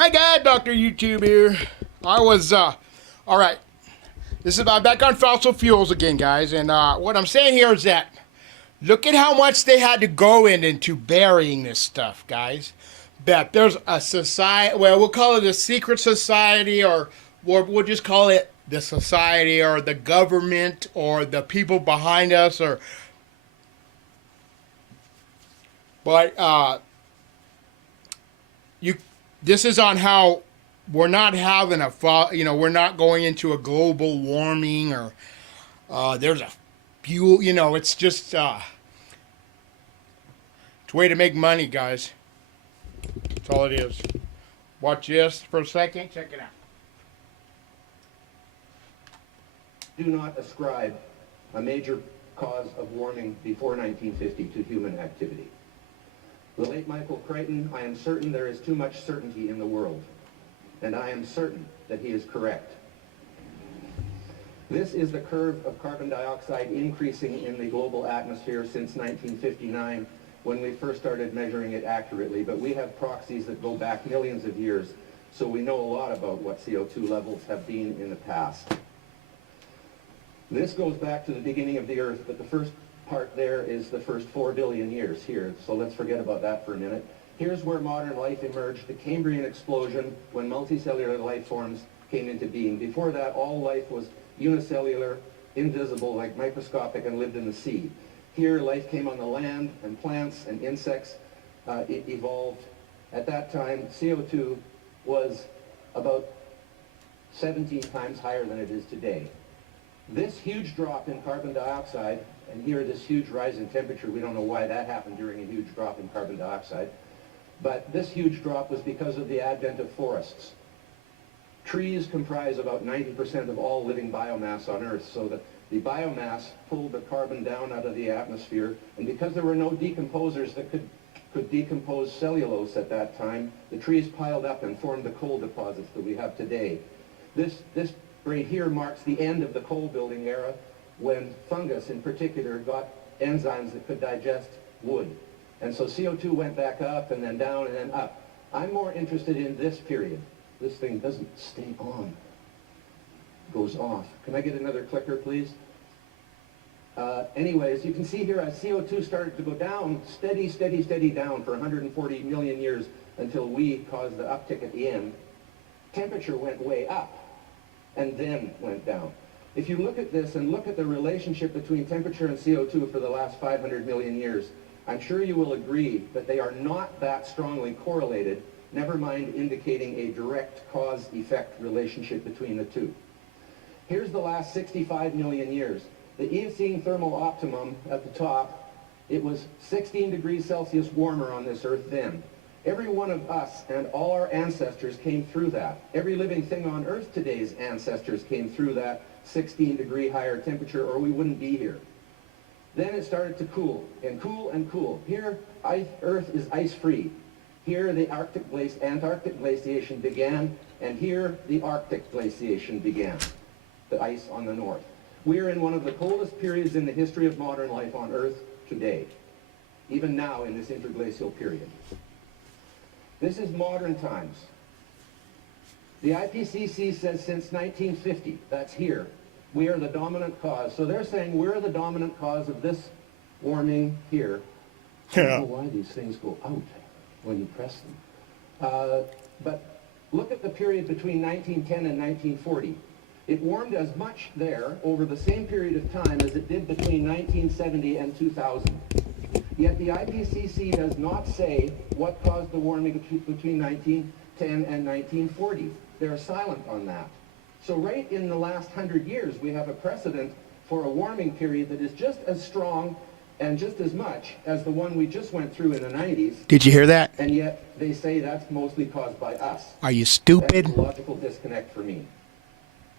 Hi guys, Dr. YouTube here. Alright. This is about back on fossil fuels again, guys. And what I'm saying here is that look at how much they had to go into burying this stuff, guys. That there's a society, well, we'll call it a secret society, or we'll just call it the society, or the government, or the people behind us, or but you this is on how we're not having we're not going into a global warming, or there's a fuel, it's just it's a way to make money, guys. That's all it is. Watch this for a second. Check it out. Do not ascribe a major cause of warming before 1950 to human activity. The late Michael Crichton, I am certain there is too much certainty in the world, and I am certain that he is correct. This is the curve of carbon dioxide increasing in the global atmosphere since 1959, when we first started measuring it accurately, but we have proxies that go back millions of years, so we know a lot about what CO2 levels have been in the past. This goes back to the beginning of the Earth, but the first part there is the first 4 billion years here, so let's forget about that for a minute. Here's where modern life emerged, the Cambrian explosion, when multicellular life forms came into being. Before that, all life was unicellular, invisible, like microscopic, and lived in the sea. Here, life came on the land, and plants and insects evolved. At that time, CO2 was about 17 times higher than it is today. This huge drop in carbon dioxide, and here this huge rise in temperature, we don't know why that happened during a huge drop in carbon dioxide, but this huge drop was because of the advent of forests. Trees comprise about 90% of all living biomass on Earth, so that the biomass pulled the carbon down out of the atmosphere, and because there were no decomposers that could decompose cellulose at that time, the trees piled up and formed the coal deposits that we have today. This right here marks the end of the coal building era, when fungus in particular got enzymes that could digest wood. And so CO2 went back up and then down and then up. I'm more interested in this period. This thing doesn't stay on. It goes off. Can I get another clicker, please? Anyways, you can see here as CO2 started to go down, steady down for 140 million years until we caused the uptick at the end. Temperature went way up and then went down. If you look at this and look at the relationship between temperature and CO2 for the last 500 million years, I'm sure you will agree that they are not that strongly correlated, never mind indicating a direct cause-effect relationship between the two. Here's the last 65 million years. The Eocene thermal optimum at the top, it was 16 degrees Celsius warmer on this Earth then. Every one of us and all our ancestors came through that. Every living thing on Earth today's ancestors came through that 16-degree higher temperature, or we wouldn't be here. Then it started to cool, and cool and cool. Here, Earth is ice-free. Here, the Antarctic glaciation began, and here, the Arctic glaciation began, the ice on the north. We are in one of the coldest periods in the history of modern life on Earth today, even now in this interglacial period. This is modern times. The IPCC says since 1950, that's here, we are the dominant cause. So they're saying we're the dominant cause of this warming here. I don't know why these things go out when you press them. But look at the period between 1910 and 1940. It warmed as much there over the same period of time as it did between 1970 and 2000. Yet the IPCC does not say what caused the warming between 1910 and 1940. They're silent on that. So right in the last 100 years, we have a precedent for a warming period that is just as strong and just as much as the one we just went through in the 90s. Did you hear that? And yet they say that's mostly caused by us. Are you stupid? That's a logical disconnect for me.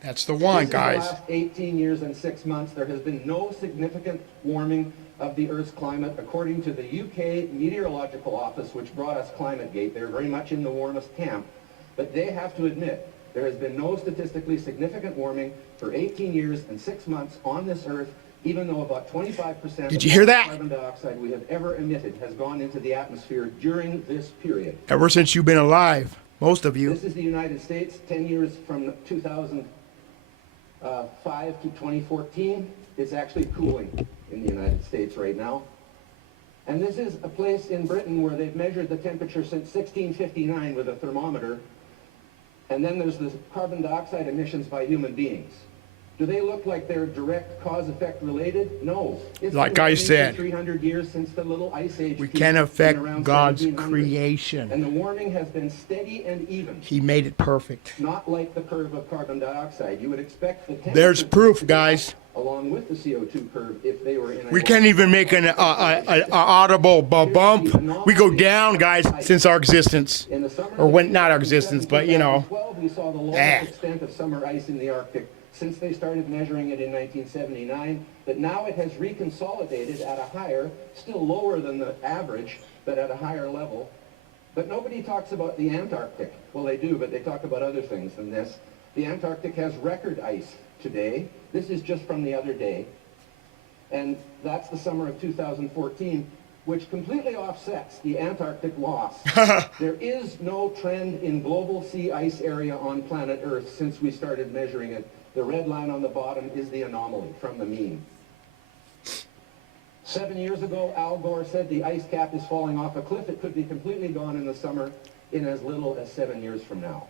That's the one, guys. In the last 18 years and 6 months, there has been no significant warming of the Earth's climate, according to the UK Meteorological Office, which brought us ClimateGate. They're very much in the warmest camp, but they have to admit there has been no statistically significant warming for 18 years and 6 months on this Earth, even though about 25% Did you hear that? of carbon dioxide we have ever emitted has gone into the atmosphere during this period. Ever since you've been alive. Most of you. This is the United States, 10 years from 2005 to 2014. It's actually cooling in the United States right now. And this is a place in Britain where they've measured the temperature since 1659 with a thermometer. And then there's the carbon dioxide emissions by human beings. Do they look like they're direct cause-effect related? No. It's Like I said, 300 years since the little ice age. we peak can't in affect around God's 1700. creation. And the warming has been steady and even. He made it perfect. Not like the curve of carbon dioxide. You would expect the temperature There's proof, to go up guys. along with the CO2 curve if they were in a We can't even make an audible bump. We go down, guys, since our existence. In the summer Or when not our existence, but you know. 2012, we saw the lowest extent of summer ice in the Arctic since they started measuring it in 1979, but now it has reconsolidated at a higher, still lower than the average, but at a higher level. But nobody talks about the Antarctic. Well, they do, but they talk about other things than this. The Antarctic has record ice today. This is just from the other day. And that's the summer of 2014, which completely offsets the Antarctic loss. There is no trend in global sea ice area on planet Earth since we started measuring it. The red line on the bottom is the anomaly from the mean. 7 years ago, Al Gore said the ice cap is falling off a cliff. It could be completely gone in the summer in as little as 7 years from now.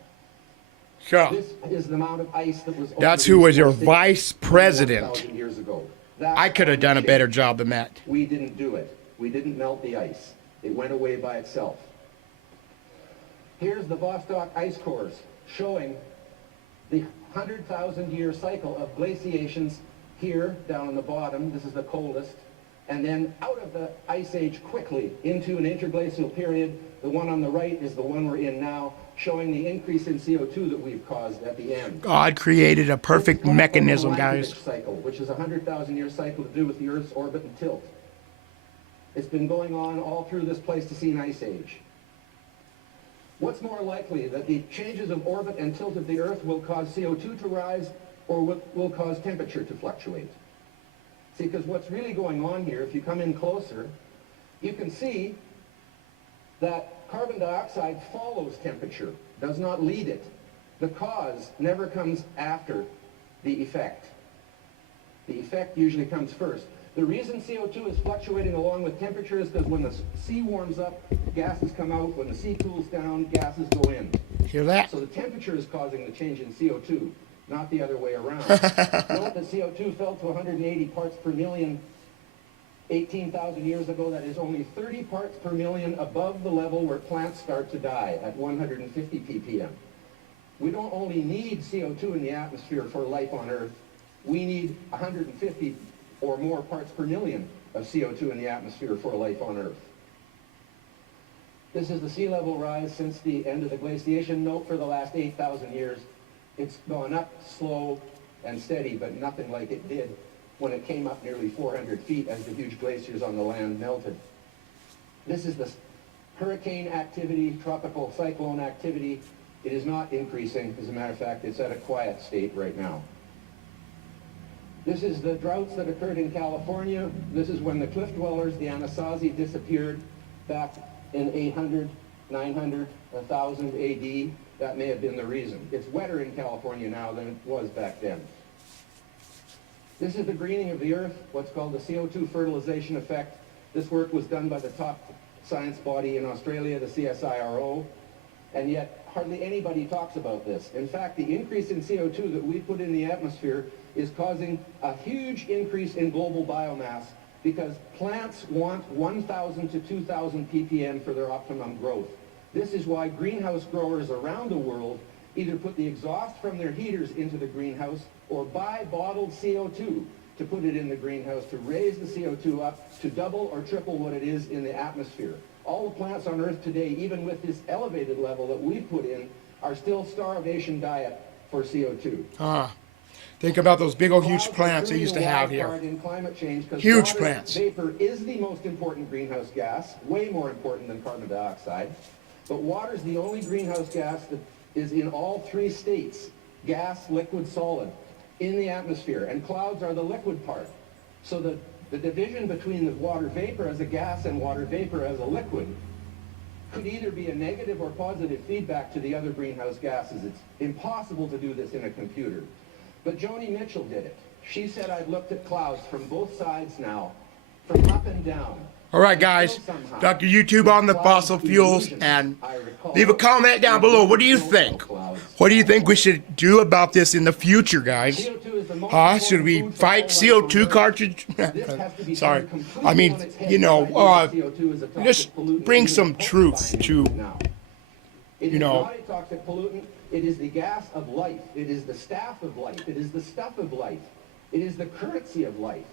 Sure. This is the amount of ice that was. That's who was your vice president. 1,000 years ago. I could have done a better job than that. We didn't do it. We didn't melt the ice. It went away by itself. Here's the Vostok ice cores showing the 100,000-year cycle of glaciations here down on the bottom. This is the coldest. And then out of the ice age quickly into an interglacial period. The one on the right is the one we're in now, showing the increase in CO2 that we've caused at the end. God created a perfect This is mechanism, the guys. Langevin cycle, which is a 100,000-year cycle to do with the Earth's orbit and tilt. It's been going on all through this Pleistocene ice age. What's more likely, that the changes of orbit and tilt of the Earth will cause CO2 to rise, or will cause temperature to fluctuate? See, because what's really going on here, if you come in closer, you can see that carbon dioxide follows temperature, does not lead it. The cause never comes after the effect. The effect usually comes first. The reason CO2 is fluctuating along with temperature is because when the sea warms up, gases come out. When the sea cools down, gases go in. Hear that? So the temperature is causing the change in CO2, not the other way around. Note that CO2 fell to 180 parts per million 18,000 years ago. That is only 30 parts per million above the level where plants start to die at 150 ppm. We don't only need CO2 in the atmosphere for life on Earth. We need 150 or more parts per million of CO2 in the atmosphere for life on Earth. This is the sea level rise since the end of the glaciation. Note for the last 8,000 years, it's gone up slow and steady, but nothing like it did when it came up nearly 400 feet as the huge glaciers on the land melted. This is the hurricane activity, tropical cyclone activity. It is not increasing. As a matter of fact, it's at a quiet state right now. This is the droughts that occurred in California. This is when the cliff dwellers, the Anasazi, disappeared back in 800, 900, 1000 AD. That may have been the reason. It's wetter in California now than it was back then. This is the greening of the Earth, what's called the CO2 fertilization effect. This work was done by the top science body in Australia, the CSIRO, and yet hardly anybody talks about this. In fact, the increase in CO2 that we put in the atmosphere is causing a huge increase in global biomass because plants want 1,000 to 2,000 ppm for their optimum growth. This is why greenhouse growers around the world either put the exhaust from their heaters into the greenhouse or buy bottled CO2 to put it in the greenhouse to raise the CO2 up to double or triple what it is in the atmosphere. All the plants on Earth today, even with this elevated level that we've put in, are still starvation diet for CO2. Think about those big old huge Clouds plants are they used to doing a have wild here. card in climate change because Huge water plants. Vapor is the most important greenhouse gas, way more important than carbon dioxide. But water is the only greenhouse gas that is in all three states, gas, liquid, solid, in the atmosphere. And clouds are the liquid part. So the division between the water vapor as a gas and water vapor as a liquid could either be a negative or positive feedback to the other greenhouse gases. It's impossible to do this in a computer. But Joni Mitchell did it. She said, I've looked at clouds from both sides now, from up and down. All right, guys. Dr. YouTube on the fossil fuels, and leave a comment down below. What do you think? What do you think we should do about this in the future, guys? Should we fight CO2 cartridge? Sorry. I mean, you know, just bring some truth to, you know. It is the gas of life. It is the staff of life. It is the stuff of life. It is the currency of life.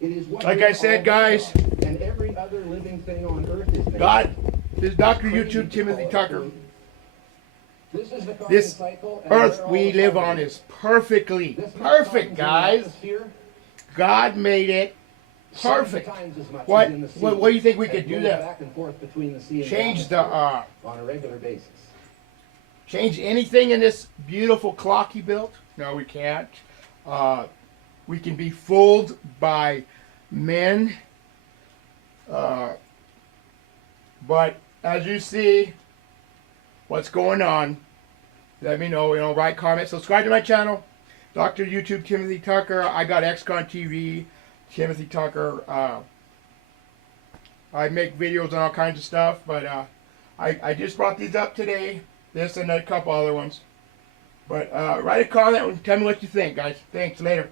It is what, like I said, guys, and every other living thing on earth is made. God, this is Dr. YouTube Timothy Tucker. This earth we live on is perfectly perfect, guys. God made it perfect. What do you think we could do that? Change the on a regular basis. Change anything in this beautiful clock he built? No, we can't. We can be fooled by men. But as you see what's going on, let me know. You know, write, comment, subscribe to my channel. Dr. YouTube Timothy Tucker. I got XCon TV, Timothy Tucker. I make videos on all kinds of stuff, but I just brought these up today. This and a couple other ones. But write a comment and tell me what you think, guys. Thanks. Later.